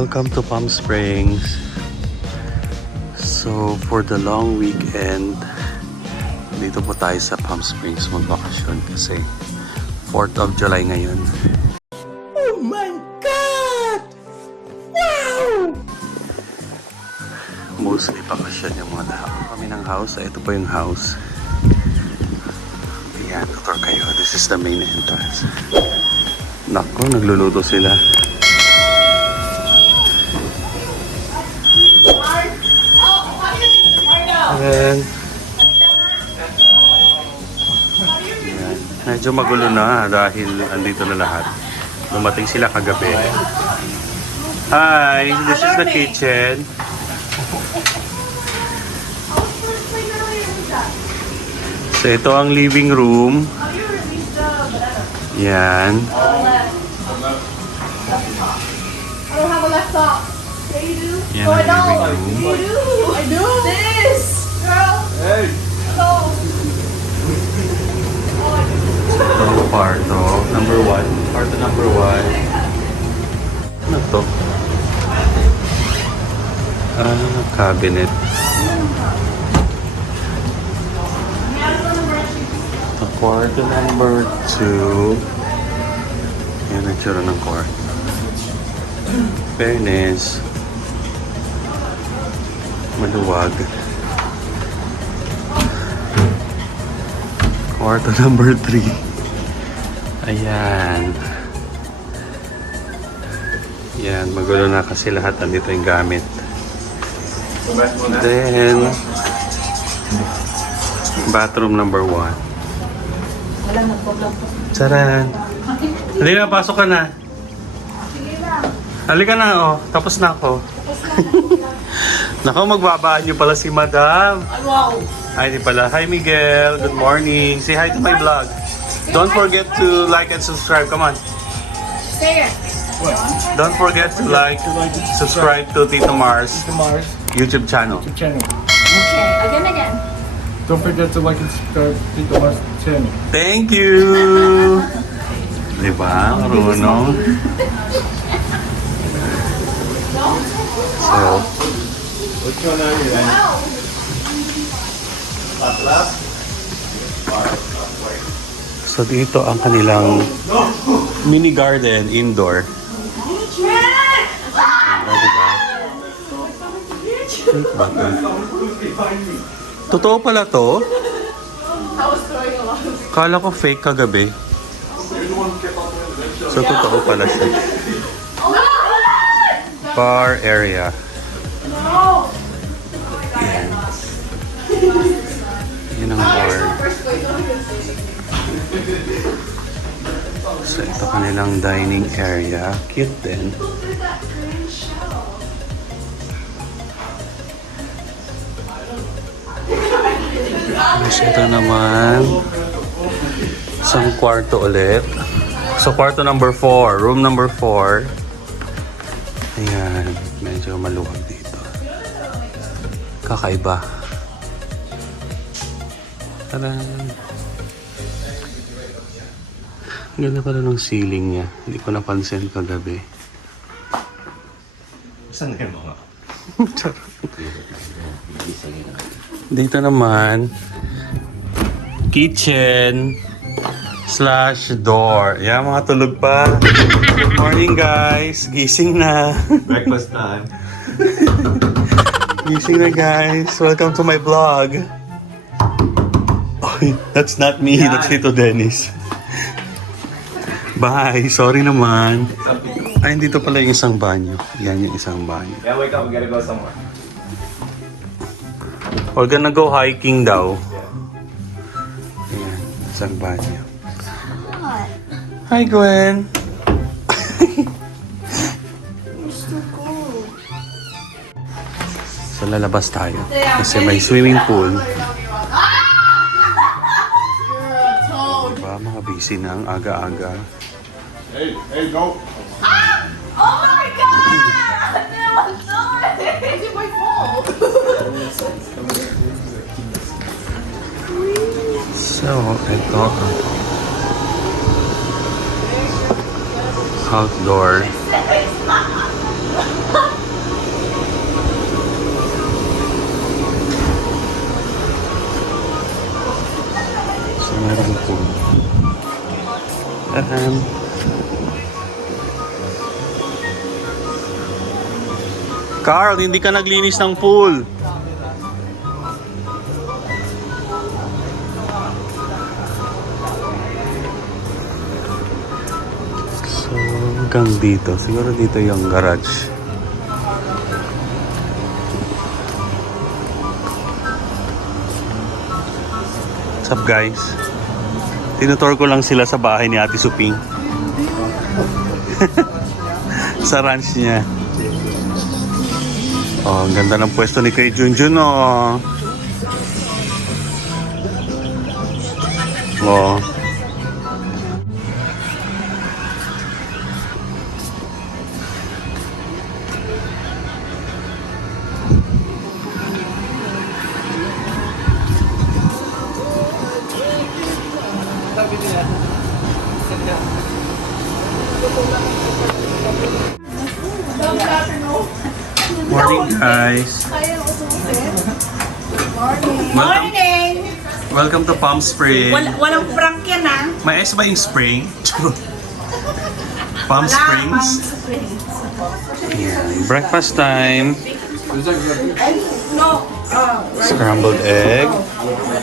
Welcome to Palm Springs. So, for the long weekend, dito po tayo sa Palm Springs magbakasyon kasi 4th of July ngayon. Oh my God! Wow! Mostly bakasyon yung mga tao. Kami ng house. Ito po yung house. Ayan, tutor kayo. This is the main entrance. Nako, nagluluto sila. Ayan. Ayan. Medyo magulo na dahil andito na lahat. Dumating sila kagabi. Hi, this is the kitchen. So ito ang living room. Yan. I don't have a laptop. Yeah, you do? Yan No, I ang don't. living room. You do? I do? This! Girl! Hey! So... Ito ang kwarto. Number 1. Kwarto number 1. Ano to? Cabinet. Ito, kwarto number 2. Yan ang tsura ng kwarto. Fairness. Maluwag. Kwarto number 3. Ayan. Yan, magulo na kasi lahat nandito yung gamit. Then, bathroom number 1. Wala, nagpaplang po. Charan! Halika, pasok ka na. Halika na, oh. Tapos na ako. Nako, magbabaan niyo pala si Madam. Ay, wow! Ay, di pala. Hi, Miguel. Good morning. Say hi to my vlog. Don't forget to like and subscribe. Come on. Say it. Don't forget to like, subscribe to Tito Mars Mars YouTube channel. YouTube channel. Okay, again. Don't forget to like and subscribe to the Mars channel. Thank you! Diba? Marunong. So, What's going on here, man? so dito ang kanilang mini garden indoor. Ganda, diba? Fake ba ito? Totoo pala to? Kala ko fake kagabi. So totoo pala siya. Bar area. Yan. Yan ang bar. So ito kanilang dining area. Cute din. Tapos ito naman. Isang kwarto ulit. So kwarto number 4. Room number 4. Ayan. Medyo maluwag dito. Kakaiba. Taran! Ganda pala ng ceiling niya. Hindi ko napansin kagabi. Saan na yung mga? Dito naman, kitchen / door. Yan, mga tulog pa. Good morning, guys. Gising na. Breakfast time. Gising na, guys. Welcome to my vlog. Oh, that's not me. That's Tito Dennis. Bye. Sorry naman. Ay, dito pala yung isang banyo. Yan yung isang banyo. Yeah, wake up. We gotta go somewhere. We're gonna go hiking daw. Ayan, isang banyo. Hi, Gwen! So, lalabas tayo. Kasi may swimming pool. Diba, mga busy na ang aga-aga. Hey, go! Oh my God! Is it my fault? So, ito. Outdoor. merong pool. Carl, hindi ka naglinis ng pool. So, hanggang dito. Siguro dito yung garage. What's up, guys? Tinutour ko lang sila sa bahay ni Ate Suping. Sa ranch niya. Oh, ang ganda ng pwesto ni kay JONJON, oh. Oh. Morning, guys. Morning! Welcome to Palm Springs. Walang prank yan, ha? May S ba yung spring? Palm Springs. Yeah. Breakfast time. No. Scrambled egg.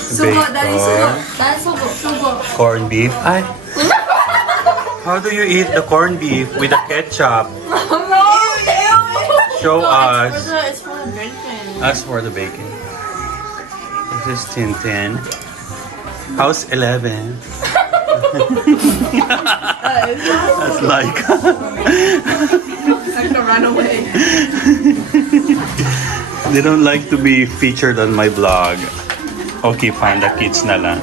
Sugo, dali sugo. Bacon. Dali sugo. Corned beef. Ay. How do you eat the corned beef with the ketchup? No! Show us. It's for the bacon. As for the bacon. This is Tintin. House 11. That's like. Like to run away. They don't like to be featured on my vlog. Okay, fine. The kids na lang.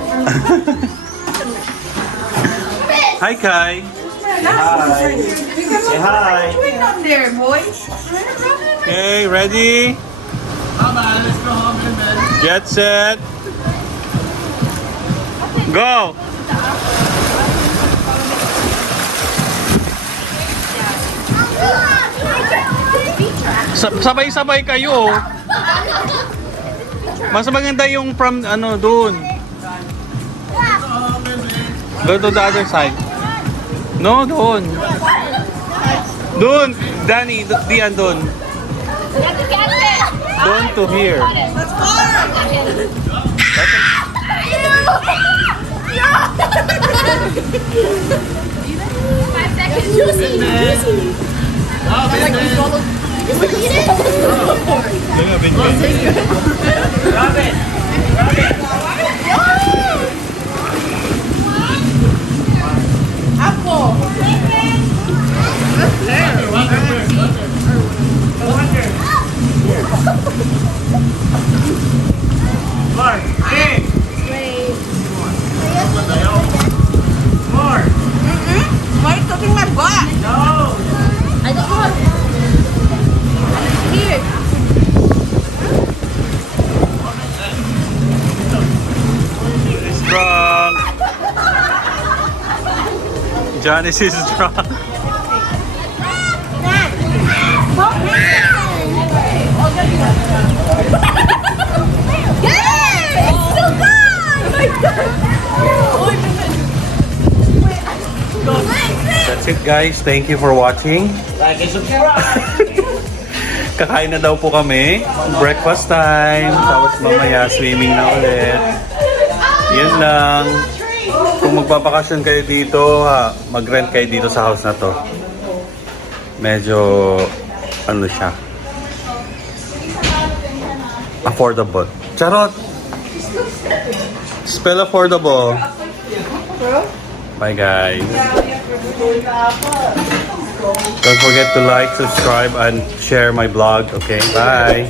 Hi, Kai. Hi. Say hi. What are you doing up there, boy? Okay, ready? Let's go home in bed. Get set. Go. Sabay-sabay kayo. Mas maganda yung from ano doon. Go to the other side. No, doon. Doon, Danny, diyan doon. Doon to here. Why are you cooking my butt? No! I don't want. Here. It's drunk. Janice is drunk. Yay! It's still gone! Oh my God! That's it, guys. Thank you for watching. Like and subscribe. Kakain na daw po kami. Breakfast time. Tapos mamaya swimming na ulit. Yan lang. Kung magbabakasyon kayo dito, mag-rent kayo dito sa house na to. Medyo, ano siya, affordable. Charot! Spell affordable. Bye, guys. Don't forget to like, subscribe, and share my vlog. Okay, bye.